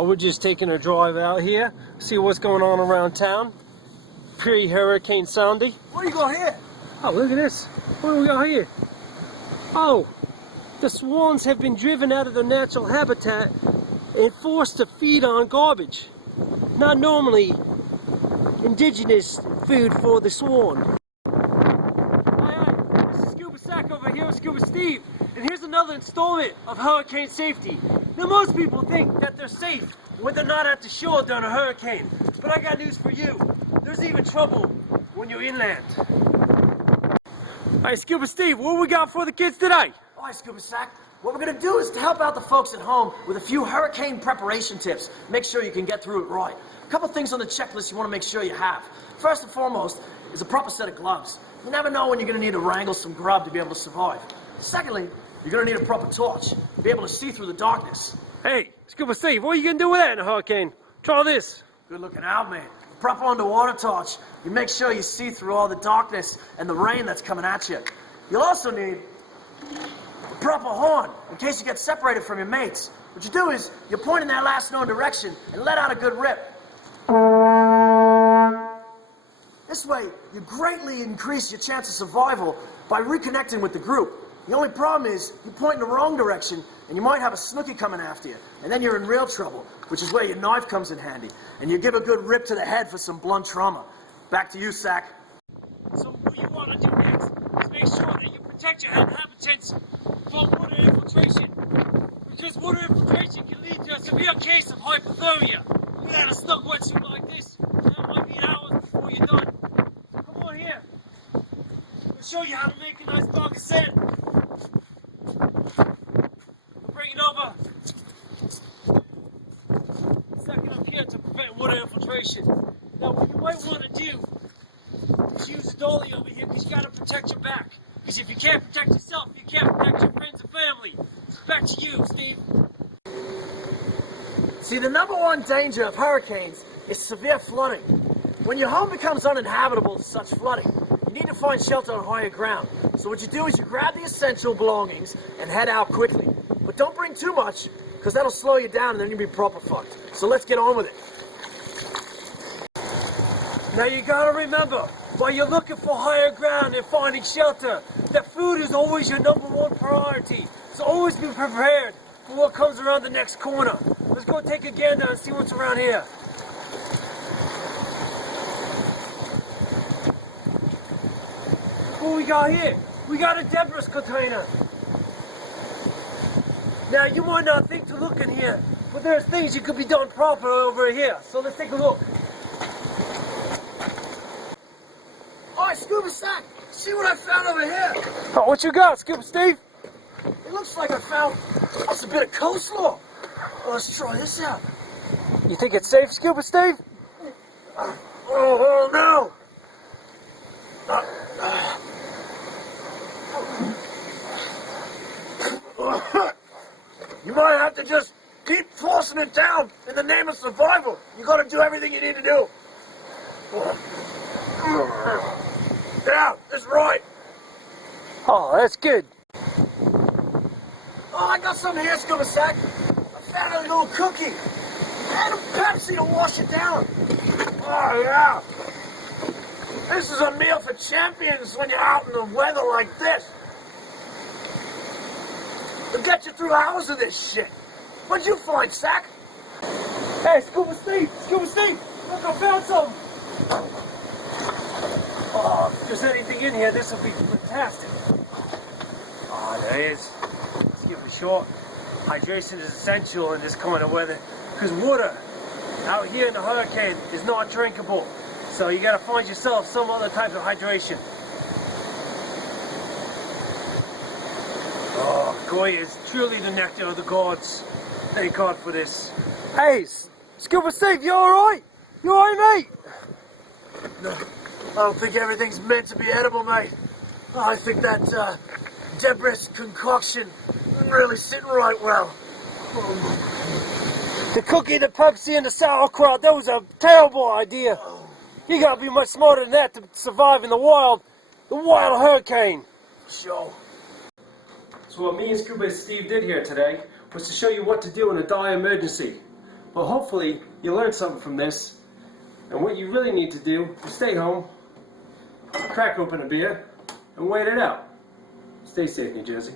We're just taking a drive out here, see what's going on around town. Pre-Hurricane Sunday. What do you got here? Oh, look at this. What do we got here? Oh, the swans have been driven out of their natural habitat and forced to feed on garbage. Not normally indigenous food for the swan. Hi, this is Scuba Sack over here with Scuba Steve, and here's another installment of hurricane safety. Now, most people think that they're safe when they're not at the shore during a hurricane, but I got news for you. There's even trouble when you're inland. Hey, Scuba Steve, what we got for the kids today? All right, Scuba Sack. What we're going to do is to help out the folks at home with a few hurricane preparation tips. Make sure you can get through it right. A couple things on the checklist you want to make sure you have. First and foremost is a proper set of gloves. You never know when you're going to need to wrangle some grub to be able to survive. Secondly, you're going to need a proper torch to be able to see through the darkness. Hey, Scuba Steve, what are you going to do with that in a hurricane? Try this. Good looking out, man. Proper underwater torch. You make sure you see through all the darkness and the rain that's coming at you. You'll also need a proper horn in case you get separated from your mates. What you do is you point in that last known direction and let out a good rip. This way, you greatly increase your chance of survival by reconnecting with the group. The only problem is you point in the wrong direction and you might have a snooky coming after you, and then you're in real trouble, which is where your knife comes in handy, and you give a good rip to the head for some blunt trauma. Back to you, Sack. So what you want to do next is make sure that you protect your inhabitants from water infiltration, because water infiltration can lead to a severe case of hypothermia. You got a snug wetsuit like this, that might be hours before you're done. Come on here. I'll show you how to make a nice dark sand. Bring it over. Second up here to prevent water infiltration. Now, what you might want to do is use a dolly over here, because you got to protect your back. Because if you can't protect yourself, you can't protect your friends and family. Back to you, Steve. See, the number one danger of hurricanes is severe flooding. When your home becomes uninhabitable to such flooding, you need to find shelter on higher ground. So what you do is you grab the essential belongings and head out quickly. But don't bring too much, because that'll slow you down and then you'll be proper fucked. So let's get on with it. Now you gotta remember, while you're looking for higher ground and finding shelter, that food is always your number one priority. So always be prepared for what comes around the next corner. Let's go take a gander and see what's around here. What we got here? We got a debris container. Now you might not think to look in here, but there's things you could be done proper over here. So let's take a look. Alright, Scuba Sack, see what I found over here? Oh, what you got, Scuba Steve? It looks like I found a bit of coleslaw. Well, let's try this out. You think it's safe, Scuba Steve? Oh no! You might have to just keep forcing it down in the name of survival. You gotta do everything you need to do. Yeah, that's right. Oh, that's good. Oh, I got something here, Scuba Sack. I found a little cookie. And a Pepsi to wash it down. Oh, yeah. This is a meal for champions when you're out in the weather like this. It'll get you through hours of this shit. What'd you find, Sack? Hey, Scuba Steve! Scuba Steve! Look, I found something! Oh, if there's anything in here, this will be fantastic. Oh, there is. Let's keep it short. Hydration is essential in this kind of weather, because water out here in the hurricane is not drinkable. So you gotta find yourself some other type of hydration. Oh, Goya is truly the nectar of the gods. Thank God for this. Hey, Scuba Steve, you alright? You alright, mate? No, I don't think everything's meant to be edible, mate. I think that debris concoction isn't really sitting right well. The cookie, the Pepsi, and the sauerkraut, that was a terrible idea. You gotta be much smarter than that to survive in the wild hurricane. Sure. So what me and Scuba Steve did here today was to show you what to do in a dire emergency. Well, hopefully you learned something from this. And what you really need to do is stay home, crack open a beer, and wait it out. Stay safe, New Jersey.